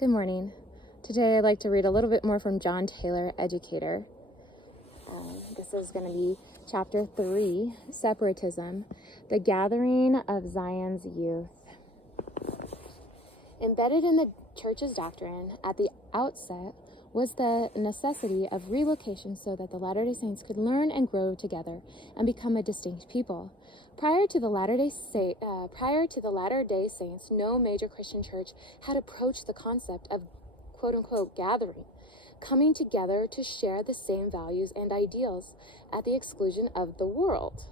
Good morning. Today I'd like to read a little bit more from John Taylor, Educator. This is going to be chapter 3, Separatism, the gathering of Zion's youth. Embedded in the church's doctrine at the outset was the necessity of relocation so that the Latter-day Saints could learn and grow together and become a distinct people. Prior to the Latter-day Saints, no major Christian church had approached the concept of quote-unquote gathering, coming together to share the same values and ideals at the exclusion of the world.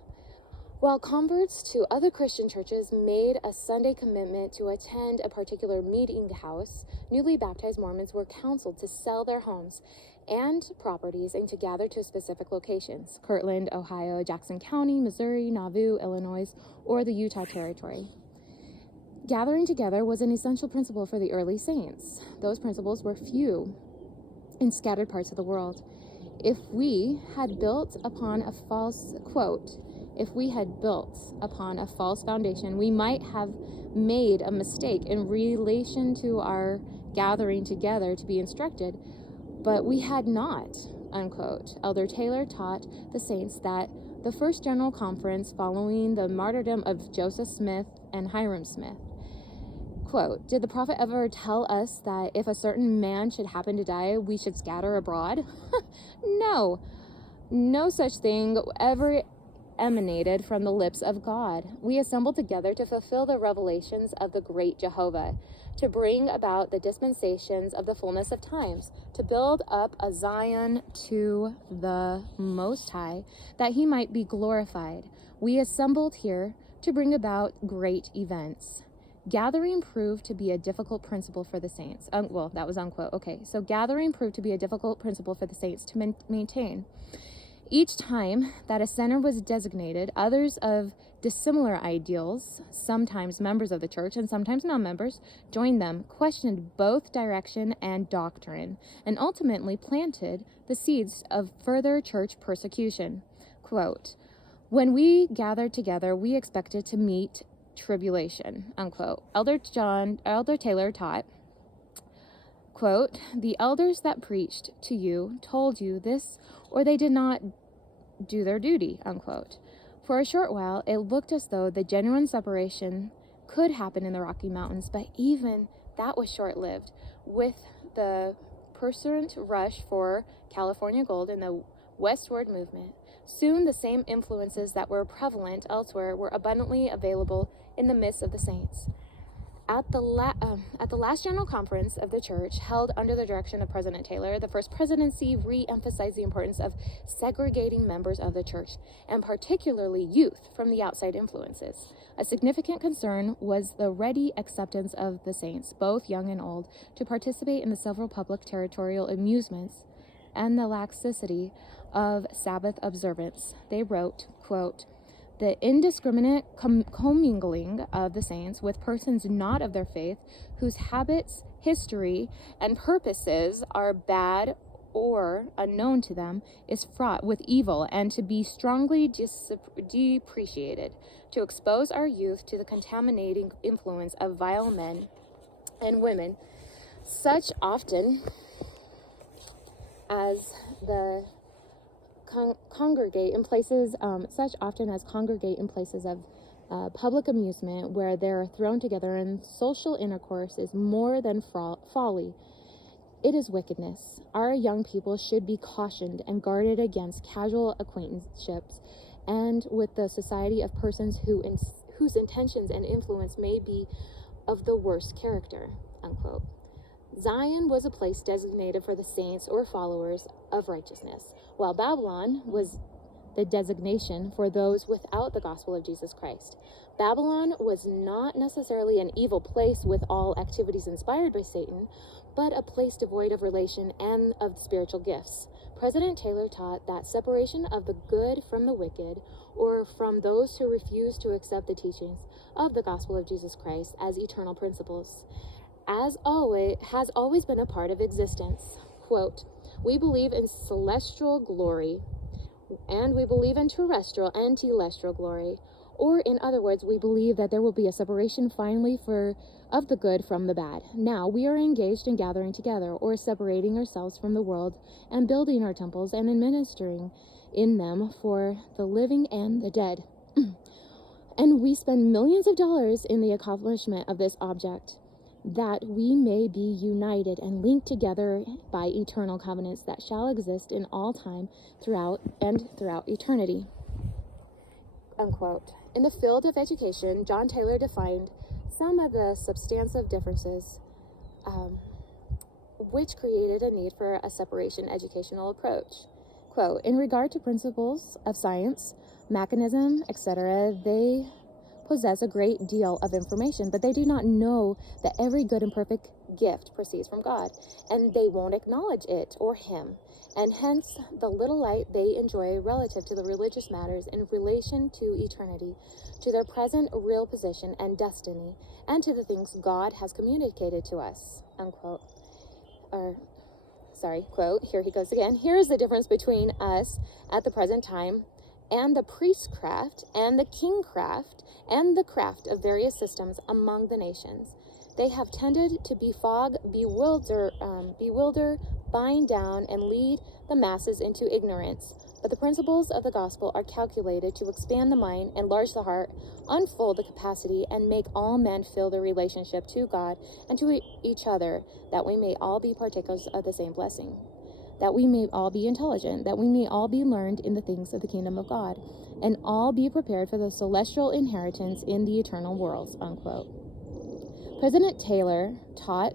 While converts to other Christian churches made a Sunday commitment to attend a particular meeting house, newly baptized Mormons were counseled to sell their homes and properties and to gather to specific locations: Kirtland, Ohio, Jackson County, Missouri, Nauvoo, Illinois, or the Utah Territory. Gathering together was an essential principle for the early saints. Those principles were few in scattered parts of the world. If we had built upon a false foundation, we might have made a mistake in relation to our gathering together to be instructed, but we had not, unquote. Elder Taylor taught the saints that the first general conference following the martyrdom of Joseph Smith and Hiram Smith, quote, "Did the prophet ever tell us that if a certain man should happen to die, we should scatter abroad?" No such thing ever emanated from the lips of God. We assembled together to fulfill the revelations of the great Jehovah, to bring about the dispensations of the fullness of times, to build up a Zion to the Most High, that he might be glorified. We assembled here to bring about great events. Gathering proved to be a difficult principle for the saints. That was unquote. Okay, so gathering proved to be a difficult principle for the saints to maintain. Each time that a center was designated, others of dissimilar ideals, sometimes members of the church and sometimes non-members, joined them, questioned both direction and doctrine, and ultimately planted the seeds of further church persecution. Quote, "When we gathered together, we expected to meet tribulation," unquote. Elder Taylor taught, quote, "The elders that preached to you told you this, or they did not do their duty," unquote. For a short while, it looked as though the genuine separation could happen in the Rocky Mountains, but even that was short-lived. With the pursuant rush for California gold and the westward movement, soon the same influences that were prevalent elsewhere were abundantly available in the midst of the saints. At the last General Conference of the Church, held under the direction of President Taylor, the First Presidency re-emphasized the importance of segregating members of the Church, and particularly youth, from the outside influences. A significant concern was the ready acceptance of the saints, both young and old, to participate in the several public territorial amusements and the laxity of Sabbath observance. They wrote, quote, "The indiscriminate commingling of the saints with persons not of their faith, whose habits, history, and purposes are bad or unknown to them, is fraught with evil and to be strongly depreciated. To expose our youth to the contaminating influence of vile men and women, such often as congregate in places of public amusement, where they're thrown together in social intercourse, is more than folly. It is wickedness. Our young people should be cautioned and guarded against casual acquaintanceships and with the society of persons whose intentions and influence may be of the worst character," unquote. Zion was a place designated for the saints or followers of righteousness, while Babylon was the designation for those without the gospel of Jesus Christ. Babylon was not necessarily an evil place with all activities inspired by Satan, but a place devoid of relation and of spiritual gifts. President Taylor taught that separation of the good from the wicked, or from those who refuse to accept the teachings of the gospel of Jesus Christ as eternal principles, has always been a part of existence. Quote, "We believe in celestial glory, and we believe in terrestrial and telestial glory. Or in other words, we believe that there will be a separation finally of the good from the bad. Now we are engaged in gathering together, or separating ourselves from the world, and building our temples and administering in them for the living and the dead. And we spend millions of dollars in the accomplishment of this object, that we may be united and linked together by eternal covenants that shall exist in all time, throughout eternity. Unquote. In the field of education, John Taylor defined some of the substantive differences which created a need for a separation educational approach. Quote, in regard to principles of science, mechanism, etc., they possess a great deal of information, but they do not know that every good and perfect gift proceeds from God, and they won't acknowledge it or him, and hence the little light they enjoy relative to the religious matters in relation to eternity, to their present real position and destiny, and to the things God has communicated to us. Unquote. Quote, here he goes again. Here is the difference between us at the present time and the priestcraft and the kingcraft and the craft of various systems among the nations. They have tended to befog, bewilder, bind down, and lead the masses into ignorance. But the principles of the gospel are calculated to expand the mind, enlarge the heart, unfold the capacity, and make all men feel their relationship to God and to each other, that we may all be partakers of the same blessing, that we may all be intelligent, that we may all be learned in the things of the kingdom of God, and all be prepared for the celestial inheritance in the eternal worlds. Unquote. President Taylor taught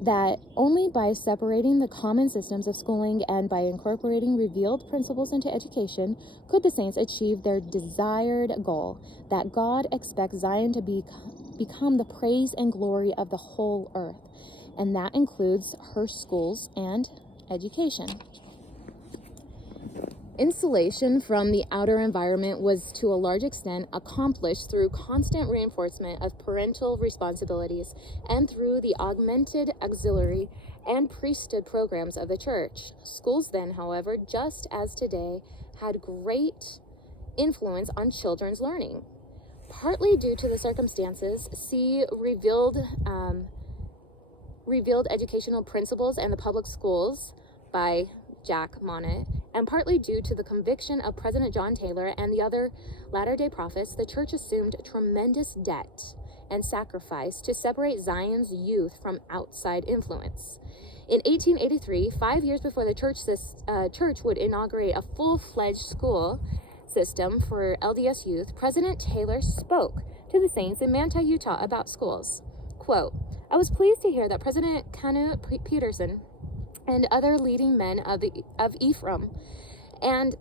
that only by separating the common systems of schooling and by incorporating revealed principles into education could the saints achieve their desired goal, that God expects Zion to become the praise and glory of the whole earth, and that includes her schools and education. Insulation from the outer environment was to a large extent accomplished through constant reinforcement of parental responsibilities and through the augmented auxiliary and priesthood programs of the church. Schools then, however, just as today, had great influence on children's learning, partly due to the circumstances. See revealed educational principles and the public schools by Jack Monnett, and partly due to the conviction of President John Taylor and the other Latter-day Prophets, the church assumed tremendous debt and sacrifice to separate Zion's youth from outside influence. In 1883, 5 years before the church would inaugurate a full-fledged school system for LDS youth, President Taylor spoke to the saints in Manti, Utah about schools. Quote, I was pleased to hear that President Kanu Peterson and other leading men of Ephraim had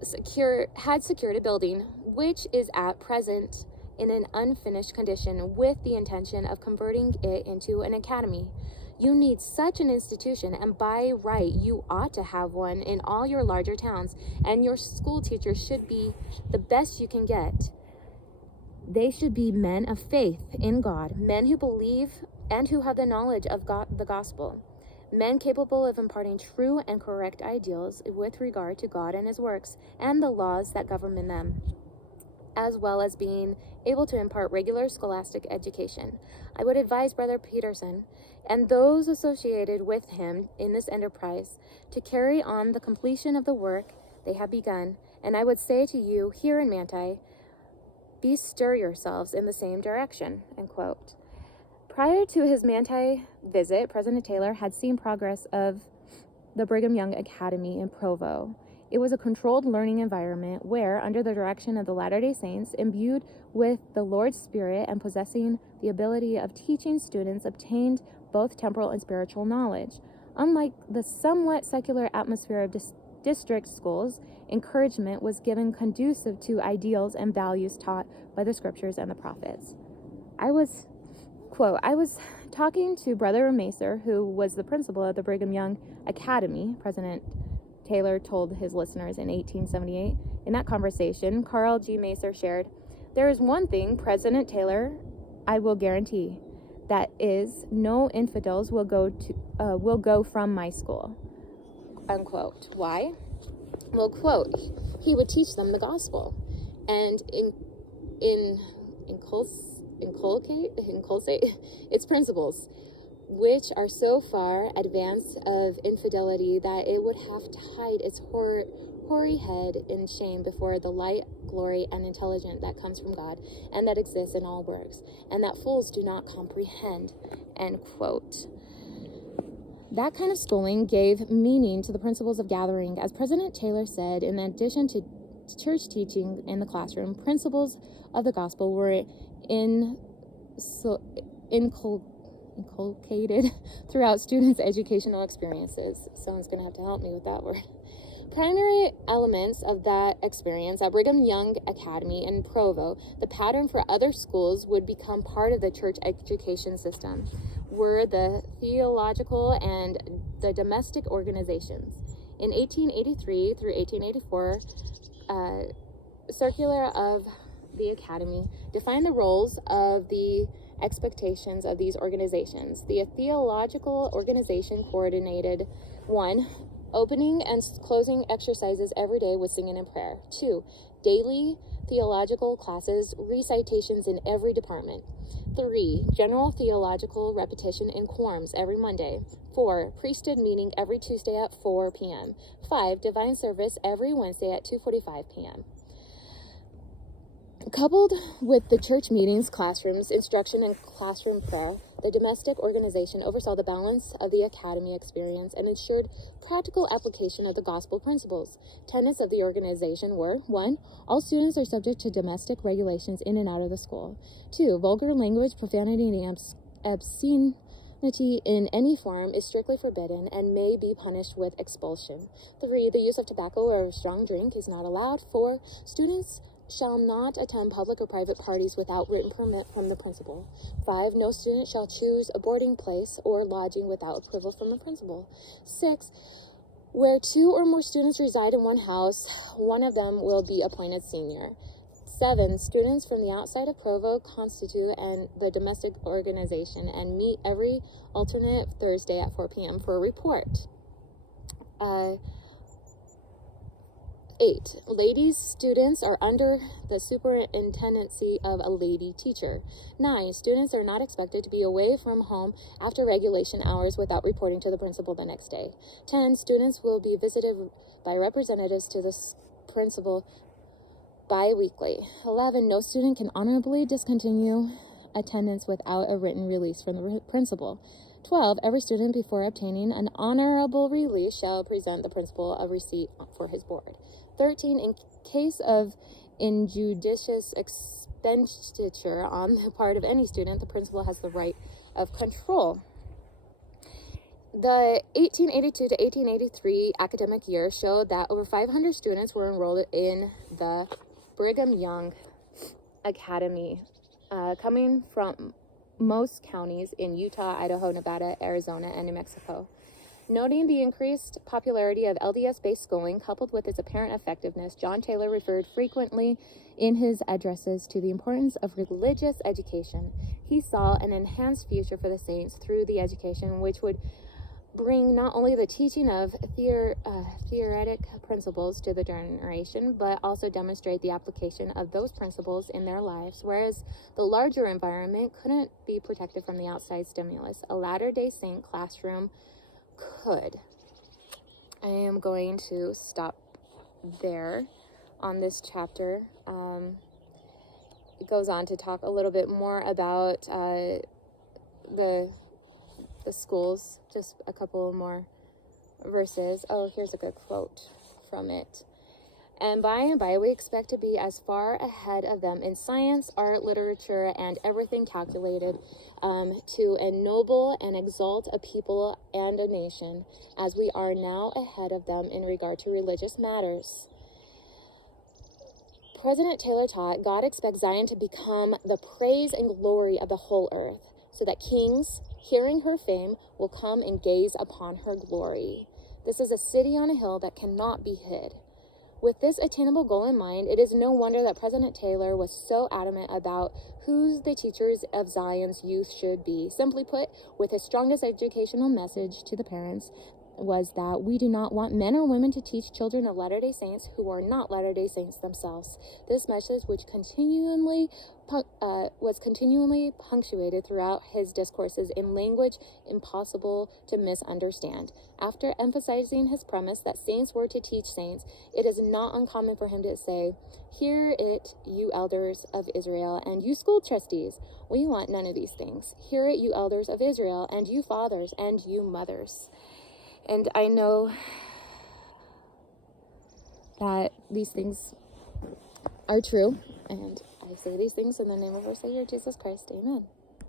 secured a building which is at present in an unfinished condition, with the intention of converting it into an academy. You need such an institution, and by right you ought to have one in all your larger towns, and your school teachers should be the best you can get. They should be men of faith in God, men who believe and who have the knowledge of God, the gospel, men capable of imparting true and correct ideals with regard to God and his works and the laws that govern them, as well as being able to impart regular scholastic education. I would advise Brother Peterson and those associated with him in this enterprise to carry on the completion of the work they have begun, and I would say to you here in Manti, bestir yourselves in the same direction. End quote. Prior to his Manti visit, President Taylor had seen progress of the Brigham Young Academy in Provo. It was a controlled learning environment where, under the direction of the Latter-day Saints, imbued with the Lord's Spirit and possessing the ability of teaching students, obtained both temporal and spiritual knowledge. Unlike the somewhat secular atmosphere of district schools, encouragement was given conducive to ideals and values taught by the scriptures and the prophets. I was talking to Brother Macer, who was the principal of the Brigham Young Academy, President Taylor told his listeners in 1878. In that conversation, Carl G. Macer shared, "There is one thing, President Taylor, I will guarantee. That is, no infidels will go from my school." Unquote. Why? Well, quote, he would teach them the gospel and inculcate its principles, which are so far advanced of infidelity that it would have to hide its hoary head in shame before the light, glory, and intelligence that comes from God and that exists in all works, and that fools do not comprehend." End quote. That kind of schooling gave meaning to the principles of gathering. As President Taylor said, in addition to church teaching in the classroom, principles of the gospel were inculcated throughout students' educational experiences. Someone's going to have to help me with that word. Primary elements of that experience at Brigham Young Academy in Provo, the pattern for other schools would become part of the church education system, were the theological and the domestic organizations. In 1883 through 1884, circular of the Academy defined the roles of the expectations of these organizations. The theological organization coordinated 1. Opening and closing exercises every day with singing and prayer. 2. Daily theological classes, recitations in every department. 3. General theological repetition in quorums every Monday. 4. Priesthood meeting every Tuesday at 4 p.m. 5. Divine service every Wednesday at 2:45 p.m. Coupled with the church meetings, classrooms, instruction, and classroom prayer, the domestic organization oversaw the balance of the academy experience and ensured practical application of the gospel principles. Tenets of the organization were: 1. All students are subject to domestic regulations in and out of the school. 2. Vulgar language, profanity, and obscenity in any form is strictly forbidden and may be punished with expulsion. 3. The use of tobacco or strong drink is not allowed. 4. Students shall not attend public or private parties without written permit from the principal. 5. No student shall choose a boarding place or lodging without approval from the principal. 6. Where 2 or more students reside in one house, one of them will be appointed senior. 7. Students from the outside of Provo constitute the domestic organization and meet every alternate Thursday at 4 p.m. for a report. 8. Ladies students are under the superintendency of a lady teacher. 9. Students are not expected to be away from home after regulation hours without reporting to the principal the next day. 10. Students will be visited by representatives to the principal bi-weekly. 11. No student can honorably discontinue attendance without a written release from the principal. 12. Every student, before obtaining an honorable release, shall present the principal a receipt for his board. 13. In case of injudicious expenditure on the part of any student, the principal has the right of control. The 1882 to 1883 academic year showed that over 500 students were enrolled in the Brigham Young Academy, coming from most counties in Utah, Idaho, Nevada, Arizona, and New Mexico. Noting the increased popularity of LDS-based schooling coupled with its apparent effectiveness, John Taylor referred frequently in his addresses to the importance of religious education. He saw an enhanced future for the saints through the education, which would bring not only the teaching of theoretic principles to the generation, but also demonstrate the application of those principles in their lives, whereas the larger environment couldn't be protected from the outside stimulus. A Latter-day Saint classroom could. I am going to stop there on this chapter. It goes on to talk a little bit more about the schools, just a couple more verses. Oh, here's a good quote from it. And by we expect to be as far ahead of them in science, art, literature, and everything calculated to ennoble and exalt a people and a nation as we are now ahead of them in regard to religious matters. President Taylor taught, God expects Zion to become the praise and glory of the whole earth, so that kings, hearing her fame, will come and gaze upon her glory. This is a city on a hill that cannot be hid. With this attainable goal in mind, it is no wonder that President Taylor was so adamant about who the teachers of Zion's youth should be. Simply put, with his strongest educational message to the parents, was that we do not want men or women to teach children of Latter-day Saints who are not Latter-day Saints themselves. This message, which was continually punctuated throughout his discourses in language impossible to misunderstand. After emphasizing his premise that saints were to teach saints, it is not uncommon for him to say, "Hear it, you elders of Israel, and you school trustees. We want none of these things. Hear it, you elders of Israel, and you fathers, and you mothers." And I know that these things are true, and I say these things in the name of our Savior Jesus Christ. Amen.